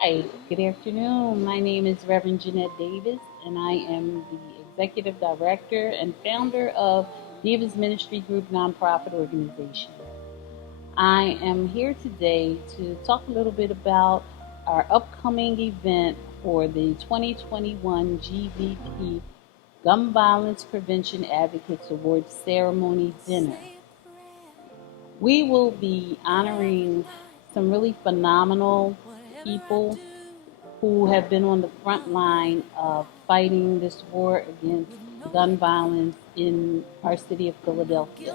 Hi, good afternoon. My name is Reverend Jeanette Davis, and I am the Executive Director and founder of Divas Ministry Group nonprofit organization. I am here today to talk a little bit about our upcoming event for the 2021 GVP Gun Violence Prevention Advocates Award Ceremony Dinner. We will be honoring some really phenomenal people who have been on the front line of fighting this war against gun violence in our city of Philadelphia.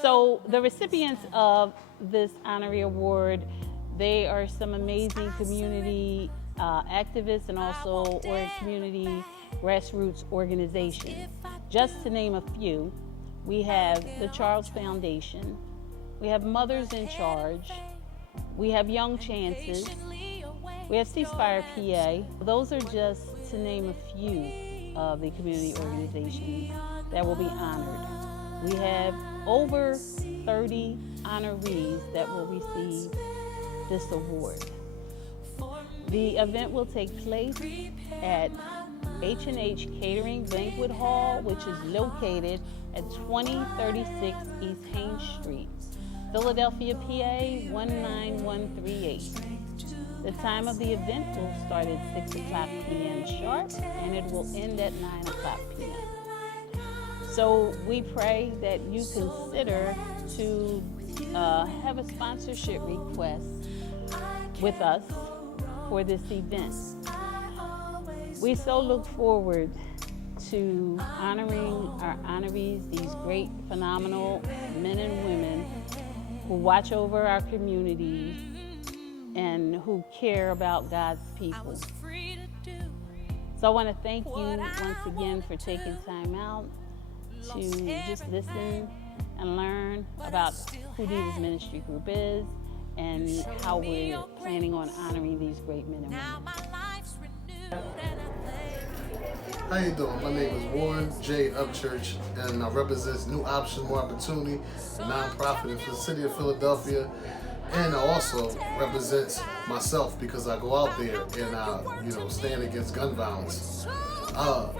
So the recipients of this honorary award, they are some amazing community activists and also or community grassroots organizations. Just to name a few, we have the Charles Foundation, we have Mothers in Charge, we have Young Chances, we have Ceasefire PA. Those are just to name a few of the community organizations that will be honored. We have over 30 honorees that will receive this award. The event will take place at H&H Catering Banquet Hall, which is located at 2036 East Haines Street, Philadelphia, PA 19138. The time of the event will start at 6 o'clock p.m. sharp, and it will end at 9 o'clock p.m. So we pray that you consider to have a sponsorship request with us for this event. We so look forward to honoring our honorees, these great, phenomenal men and women who watch over our communities and who care about God's people. So I want to thank you once again for taking time out to just listen and learn about who Divas Ministry Group is and how we're planning on honoring these great men and women. How you doing? My name is Warren J. Upchurch, and I represent New Options, More Opportunity, a nonprofit in the city of Philadelphia. And I also represent myself because I go out there and I, stand against gun violence. I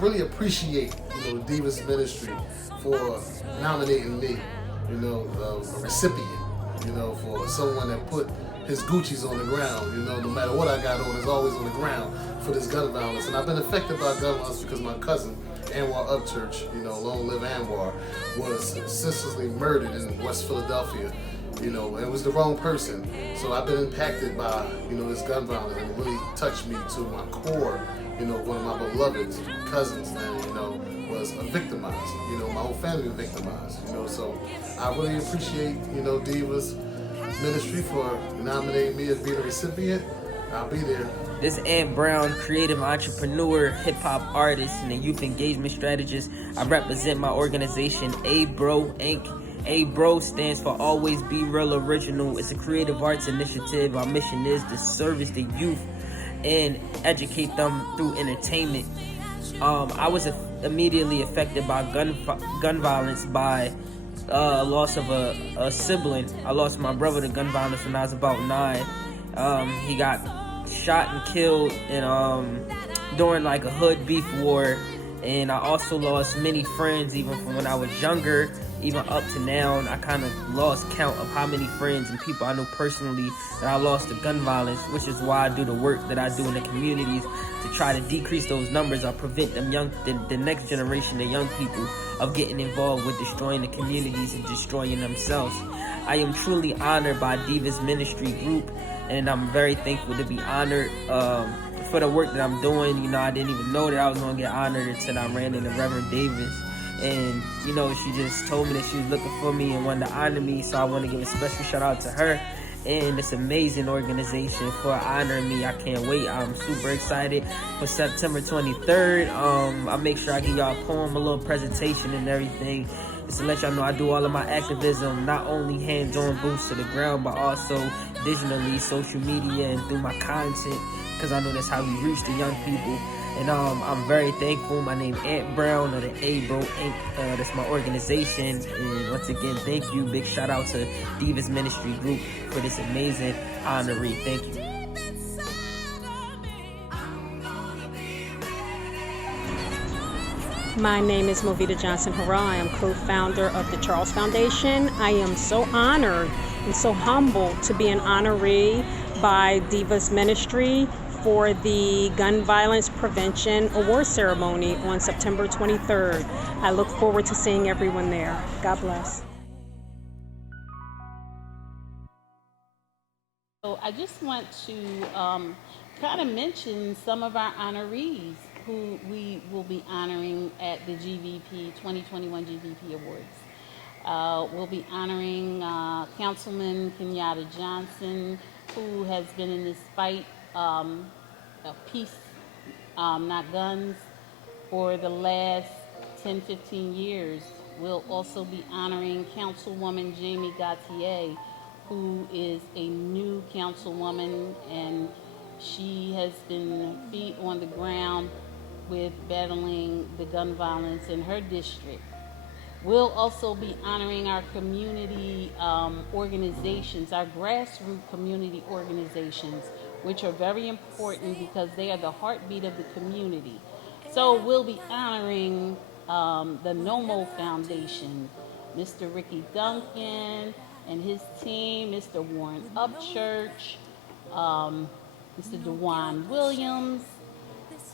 really appreciate, Divas Ministry for nominating me, a recipient, for someone that put his Gucci's on the ground, no matter what I got on, is always on the ground for this gun violence. And I've been affected by gun violence because my cousin, Anwar Upchurch, long live Anwar, was senselessly murdered in West Philadelphia. And it was the wrong person. So I've been impacted by, this gun violence, and it really touched me to my core. One of my beloved cousins that, was victimized. My whole family was victimized. So I really appreciate, Divas Ministry for nominating me as being a recipient. I'll be there. This is Ant Brown, creative entrepreneur, hip-hop artist, and a youth engagement strategist. I represent my organization, A-Bro Inc. A-Bro stands for Always Be Real Original. It's a creative arts initiative. Our mission is to service the youth and educate them through entertainment. I was immediately affected by gun violence by loss of a sibling. I lost my brother to gun violence when I was about 9. He got shot and killed during like a hood beef war. And I also lost many friends even from when I was younger, even up to now. And I kind of lost count of how many friends and people I know personally that I lost to gun violence, which is why I do the work that I do in the communities to try to decrease those numbers or prevent them the next generation of young people of getting involved with destroying the communities and destroying themselves. I am truly honored by Divas Ministry Group, and I'm very thankful to be honored for the work that I'm doing. I didn't even know that I was going to get honored until I ran into Reverend Davis. And, she just told me that she was looking for me and wanted to honor me. So I want to give a special shout out to her and this amazing organization for honoring me. I can't wait. I'm super excited for September 23rd. I'll make sure I give y'all a poem, a little presentation and everything. Just to let y'all know I do all of my activism, not only hands-on boots to the ground, but also digitally, social media, and through my content, because I know that's how we reach the young people. And I'm very thankful. My name Ant Brown of the A Bro Inc. That's my organization. And once again, thank you. Big shout out to Divas Ministry Group for this amazing honoree. Thank you. My name is Movita Johnson-Hurrah. I am co-founder of the Charles Foundation. I am so honored and so humbled to be an honoree by Divas Ministry for the Gun Violence Prevention Award Ceremony on September 23rd. I look forward to seeing everyone there. God bless. So I just want to kind of mention some of our honorees who we will be honoring at the GVP 2021 GVP Awards. We'll be honoring Councilman Kenyatta Johnson, who has been in this fight of peace, not guns, for the last 10-15 years. We'll also be honoring Councilwoman Jamie Gautier, who is a new councilwoman, and she has been feet on the ground with battling the gun violence in her district. We'll also be honoring our community organizations, our grassroots community organizations, which are very important because they are the heartbeat of the community. So we'll be honoring the NOMO Foundation, Mr. Ricky Duncan and his team, Mr. Warren Upchurch, Mr. DeJuan Williams,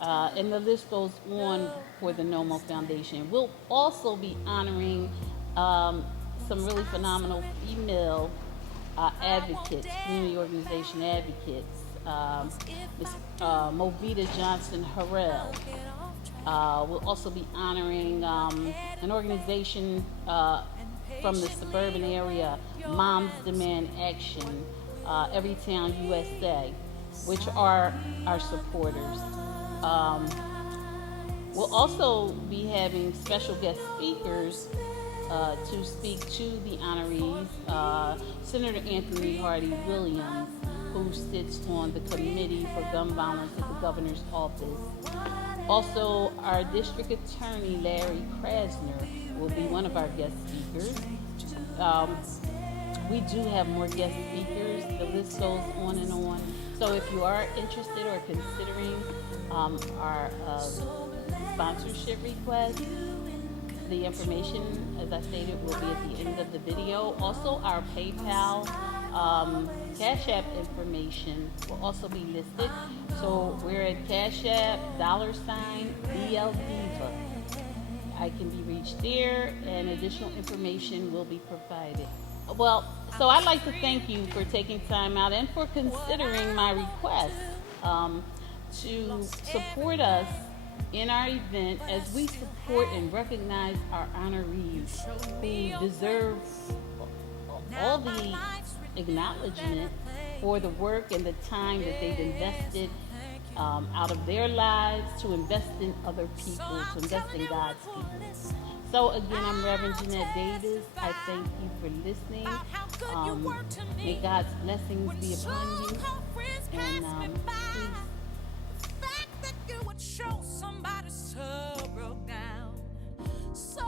and the list goes on for the NOMO Foundation. We'll also be honoring some really phenomenal female advocates, community organization advocates, Ms. Movita Johnson-Harrell. We'll also be honoring an organization from the suburban area, Moms Demand Action, Everytown USA, which are our supporters. We'll also be having special guest speakers to speak to the honorees. Senator Anthony Hardy Williams, who sits on the Committee for Gun Violence at the Governor's Office. Also, our District Attorney, Larry Krasner, will be one of our guest speakers. We do have more guest speakers. The list goes on and on. So if you are interested or considering our sponsorship request, the information, as I stated, will be at the end of the video. Also, our PayPal, Cash App information will also be listed. So we're at Cash App, $BLDiva. I can be reached there, and additional information will be provided. Well, so I'd like to thank you for taking time out and for considering my request to support us in our event as we support and recognize our honorees who deserve all the acknowledgement for the work and the time that they've invested out of their lives to invest in other people, to invest in God's people. So again, I'm Reverend Jeanette Davis. I thank you for listening. May God's blessings be upon you. And peace. Show somebody so broke down. So